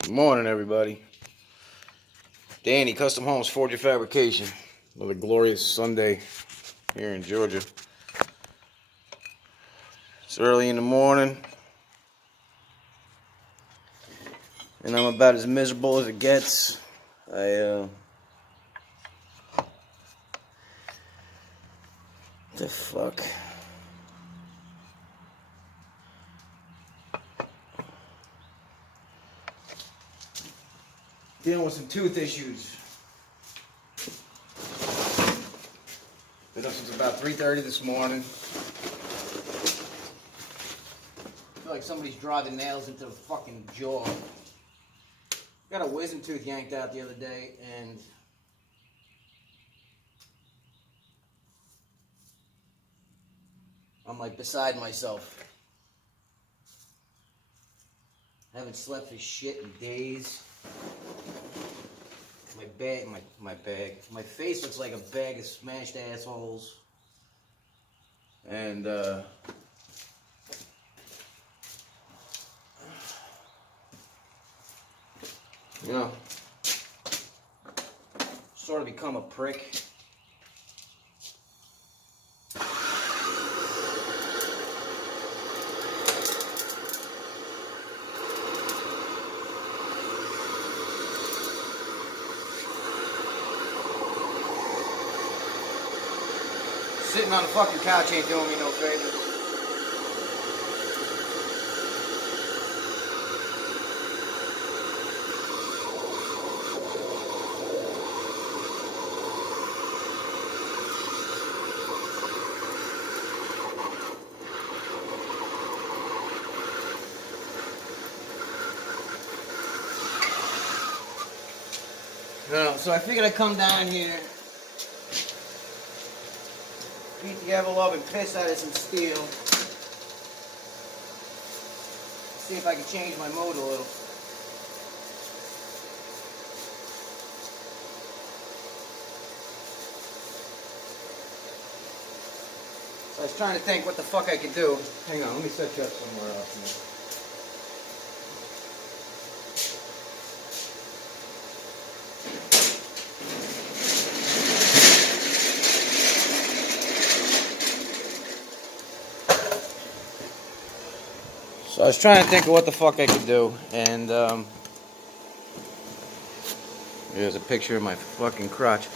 Good morning, everybody. Danny, Custom Homes, Forger Fabrication. Another glorious Sunday here in Georgia. It's early in the morning, and I'm about as miserable as it gets. The fuck? Dealing with some tooth issues. Been up since about 3:30 this morning. I feel like somebody's driving nails into the fucking jaw. Got a wisdom tooth yanked out the other day, and I'm like beside myself. Haven't slept for shit in days. My face looks like a bag of smashed assholes. And you know, sort of become a prick. Sitting on the fucking couch ain't doing me no favor. So I figured I'd come down here, beat the ever-loving piss out of some steel, see if I can change my mood a little. So I was trying to think what the fuck I could do. Hang on, let me set you up somewhere else here. So I was trying to think of what the fuck I could do, and here's a picture of my fucking crotch.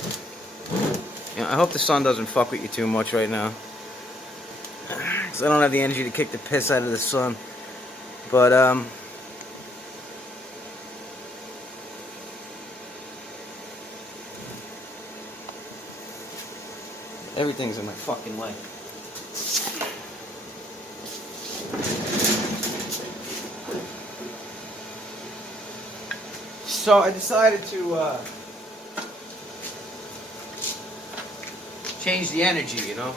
You know, I hope the sun doesn't fuck with you too much right now, because I don't have the energy to kick the piss out of the sun. But everything's in my fucking way. So I decided to change the energy, you know.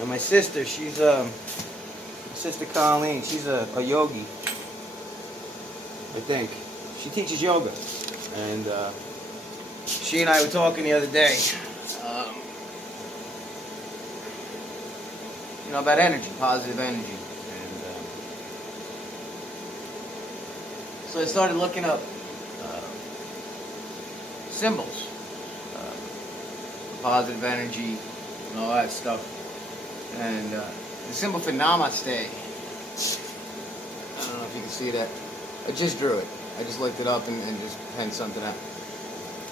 And my sister, she's my sister Colleen, she's a yogi, I think. She teaches yoga, and she and I were talking the other day, you know, about energy, positive energy, and so I started looking up symbols, positive energy, and all that stuff. And the symbol for Namaste, I don't know if you can see that. I just drew it. I just looked it up and just penned something out.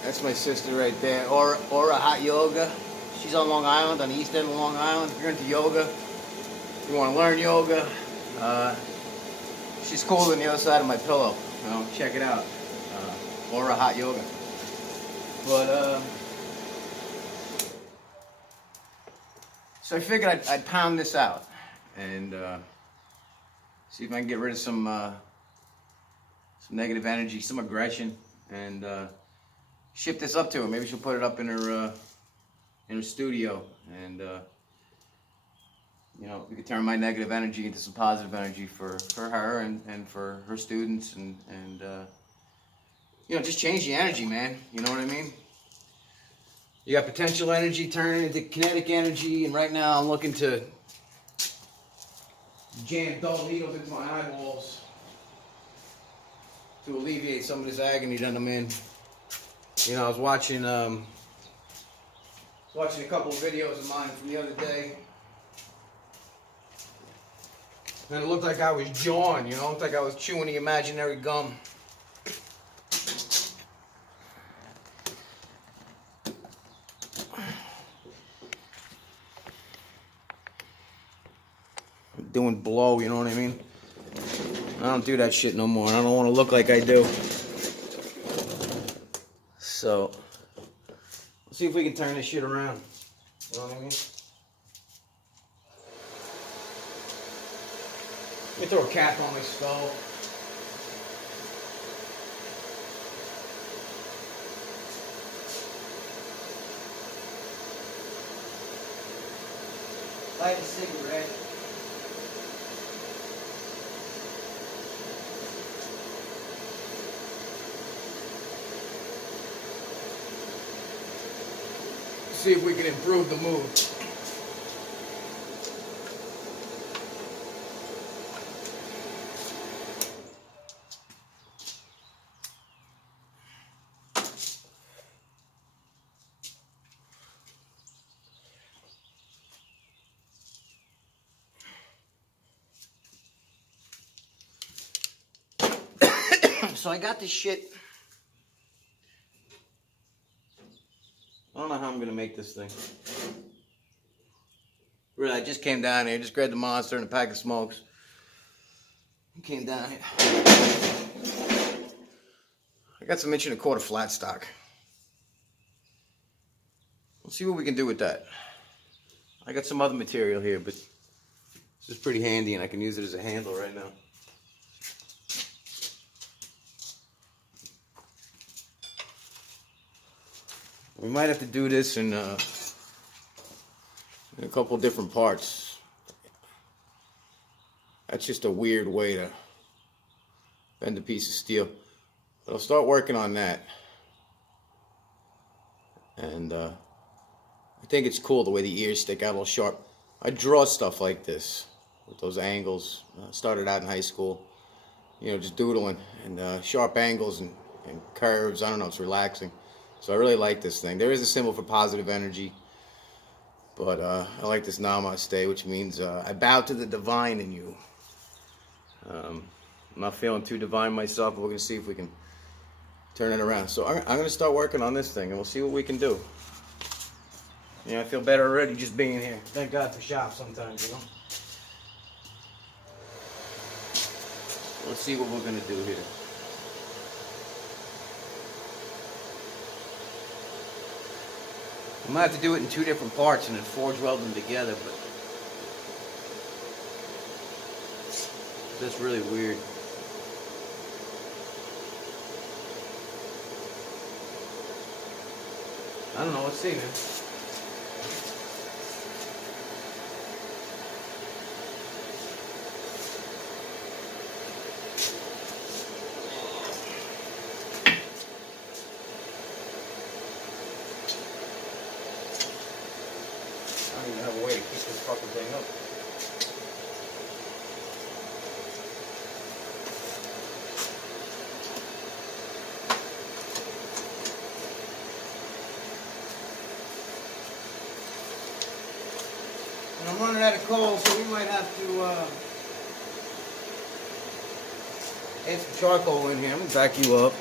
That's my sister right there, Aura Hot Yoga. She's on Long Island, on the east end of Long Island. If you're into yoga, if you want to learn yoga, she's cooler than the other side of my pillow. You know, check it out. Aura Hot Yoga. But, so I figured I'd pound this out and see if I can get rid of some negative energy, some aggression, and ship this up to her. Maybe she'll put it up in her studio, and you know, we could turn my negative energy into some positive energy for her and for her students, and you know, just change the energy, man. You know what I mean? You got potential energy turning into kinetic energy, and right now I'm looking to jam dull needles into my eyeballs to alleviate some of this agony that I'm in. You know, I was watching a couple of videos of mine from the other day, and it looked like I was jawing, you know, it looked like I was chewing the imaginary gum. Doing blow, you know what I mean? I don't do that shit no more. I don't want to look like I do. So, let's see if we can turn this shit around. You know what I mean? Let me throw a cap on my skull. Light a cigarette. See if we can improve the mood. So I got this shit. I don't know how I'm gonna make this thing. Really, I just came down here, just grabbed the Monster and a pack of smokes. Came down here. I got some 1 1/4 flat stock. We'll see what we can do with that. I got some other material here, but this is pretty handy and I can use it as a handle right now. We might have to do this in a couple different parts. That's just a weird way to bend a piece of steel. But I'll start working on that. And I think it's cool the way the ears stick out a little sharp. I draw stuff like this with those angles. Started out in high school, you know, just doodling and sharp angles and curves. I don't know, it's relaxing. So I really like this thing. There is a symbol for positive energy, but I like this Namaste, which means I bow to the divine in you. I'm not feeling too divine myself, but we're going to see if we can turn it around. So I'm going to start working on this thing, and we'll see what we can do. You know, I feel better already just being here. Thank God for shop sometimes, you know. Let's see what we're going to do here. I might have to do it in 2 different parts and then forge weld them together, but that's really weird. I don't know, let's see, man. I don't even have a way to keep this fucking thing up. And I'm running out of coal, so we might have to add some charcoal in here. I'm gonna back you up.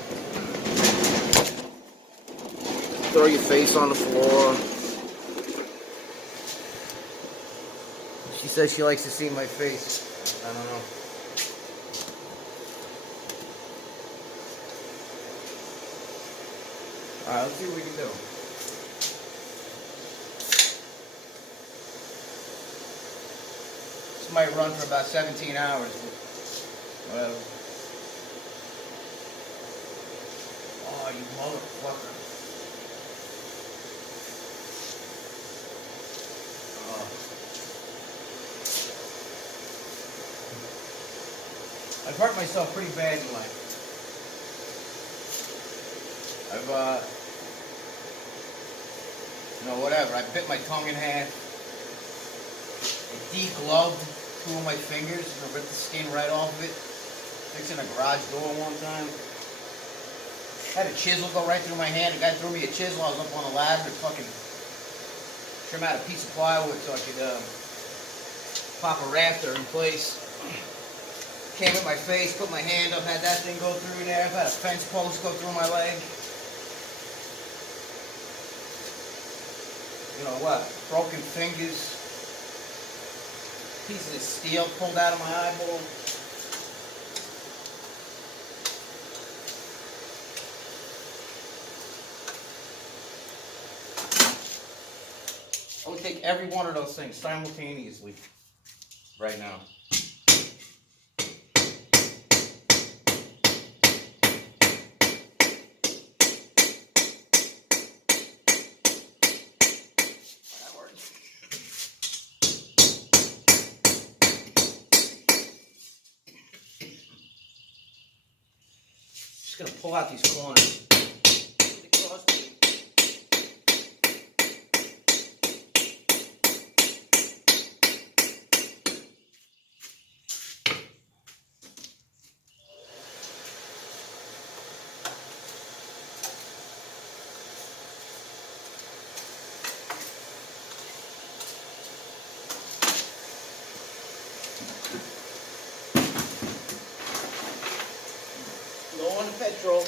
Throw your face on the floor. She says she likes to see my face. I don't know. Alright, let's see what we can do. This might run for about 17 hours. Whatever. Oh, you motherfucker. I've hurt myself pretty bad in life. You know, whatever. I bit my tongue in half. I degloved 2 of my fingers and I ripped the skin right off of it. Fixing a garage door one time. Had a chisel go right through my hand. The guy threw me a chisel. I was up on a ladder to fucking trim out a piece of plywood so I could pop a rafter in place. Came at my face, put my hand up, had that thing go through there. I've had a fence post go through my leg. You know what? Broken fingers. Pieces of steel pulled out of my eyeball. I would take every one of those things simultaneously right now. That works. Just gonna pull out these corners. Low on the petrol.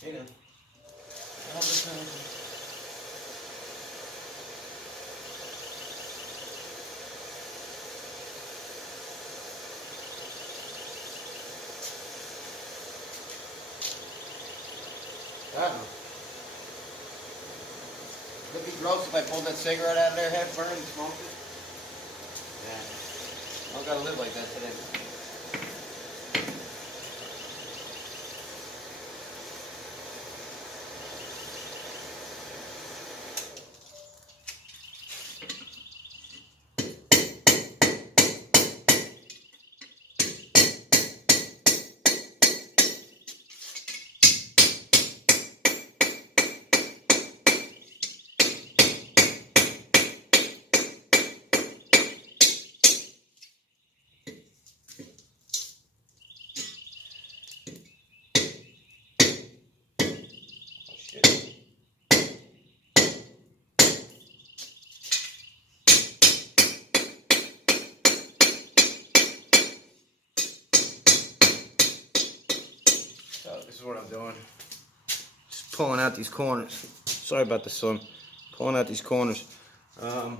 Hey now. All the time. I don't know. Would it be gross if I pulled that cigarette out of their head, burned and smoked it? Yeah. I don't gotta live like that today. So this is what I'm doing. Just pulling out these corners. Sorry about the sun. Pulling out these corners. I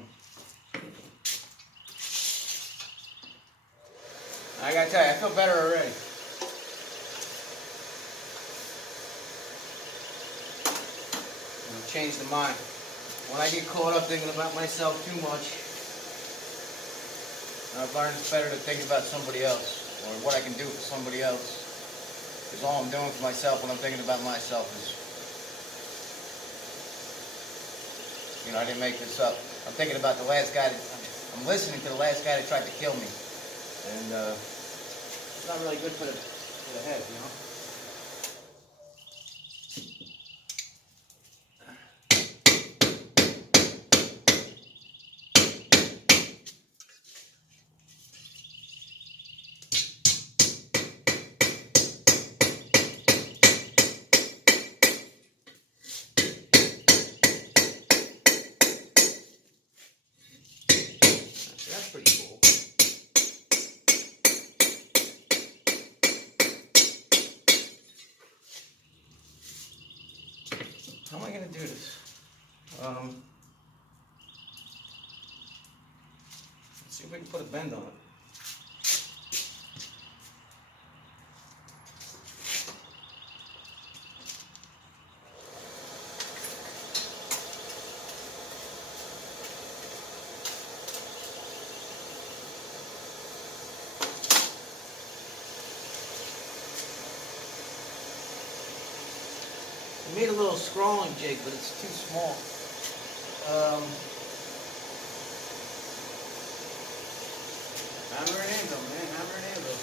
gotta tell you, I feel better already. Change the mind. When I get caught up thinking about myself too much, I've learned it's better to think about somebody else or what I can do for somebody else. Because all I'm doing for myself when I'm thinking about myself is, you know, I didn't make this up. I'm thinking about the last guy I'm listening to the last guy that tried to kill me. And it's not really good for the head, you know? How am I going to do this? Let's see if we can put a bend on it. I made a little scrolling jig, but it's too small. Hammer and anvil, man. Hammer and anvil.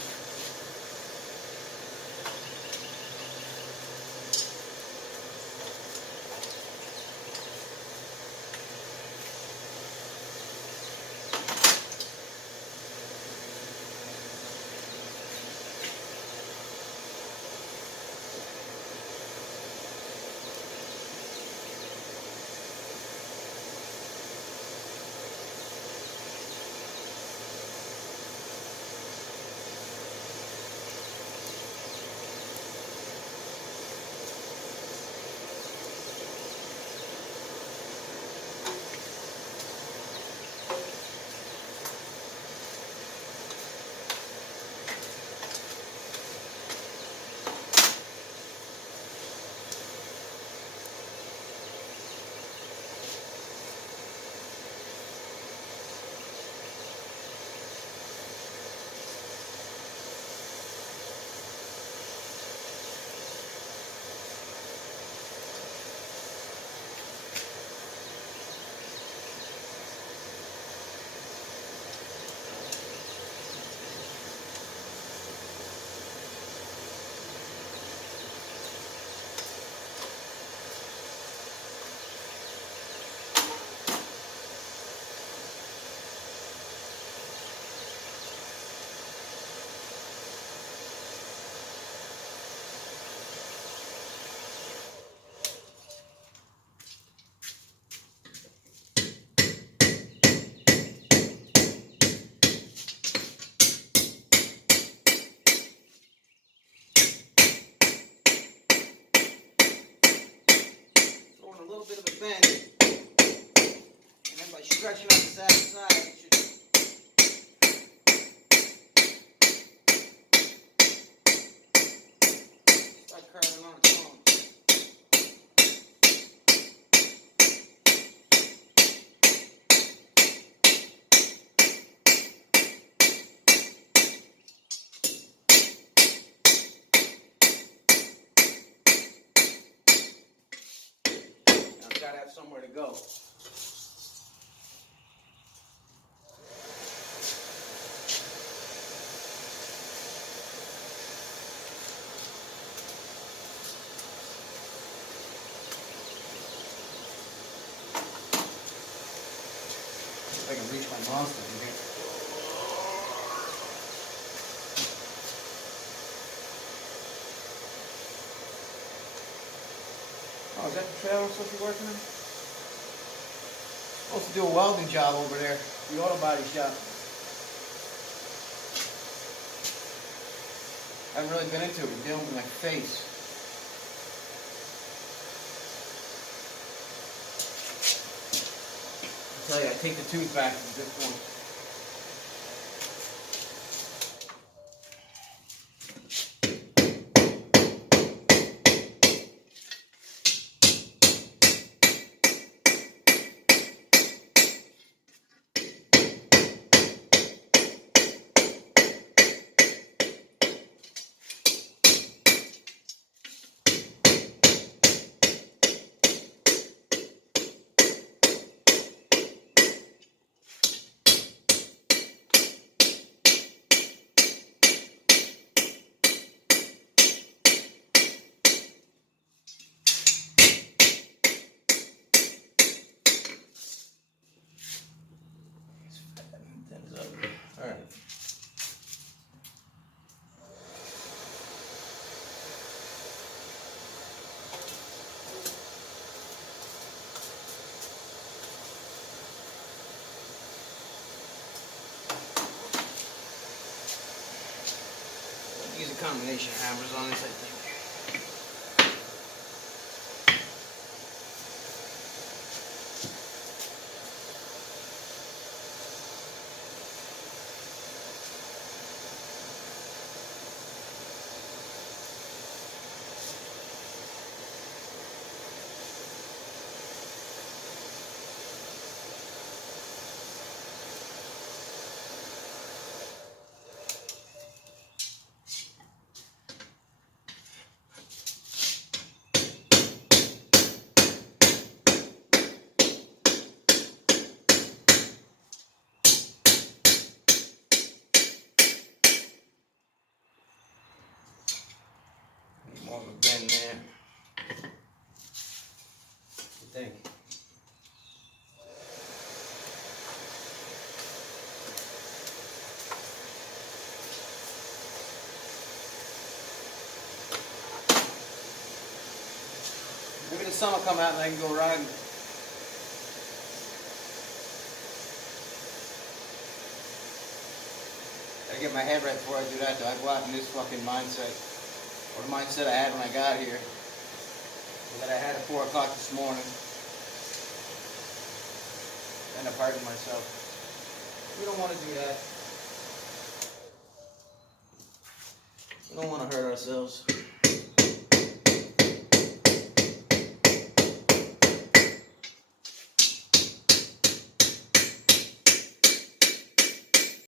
A little bit of a bend, and then by stretching on the side to side, it should start curling on its own. Now it's got to have somewhere to go. If I can reach my monster in here. Oh, is that the trailer I'm supposed to be working on? Supposed to do a welding job over there, the auto body shop. I haven't really been into it, we're dealing with my face. I tell you, I take the tooth back at this point. Alright. Use a combination of hammers on this, I think. sun will come out and I can go riding. Gotta get my head right before I do that though. I go out in this fucking mindset. Or the mindset I had when I got here. That I had at 4 o'clock this morning. End up hurting myself. We don't want to do that. We don't want to hurt ourselves.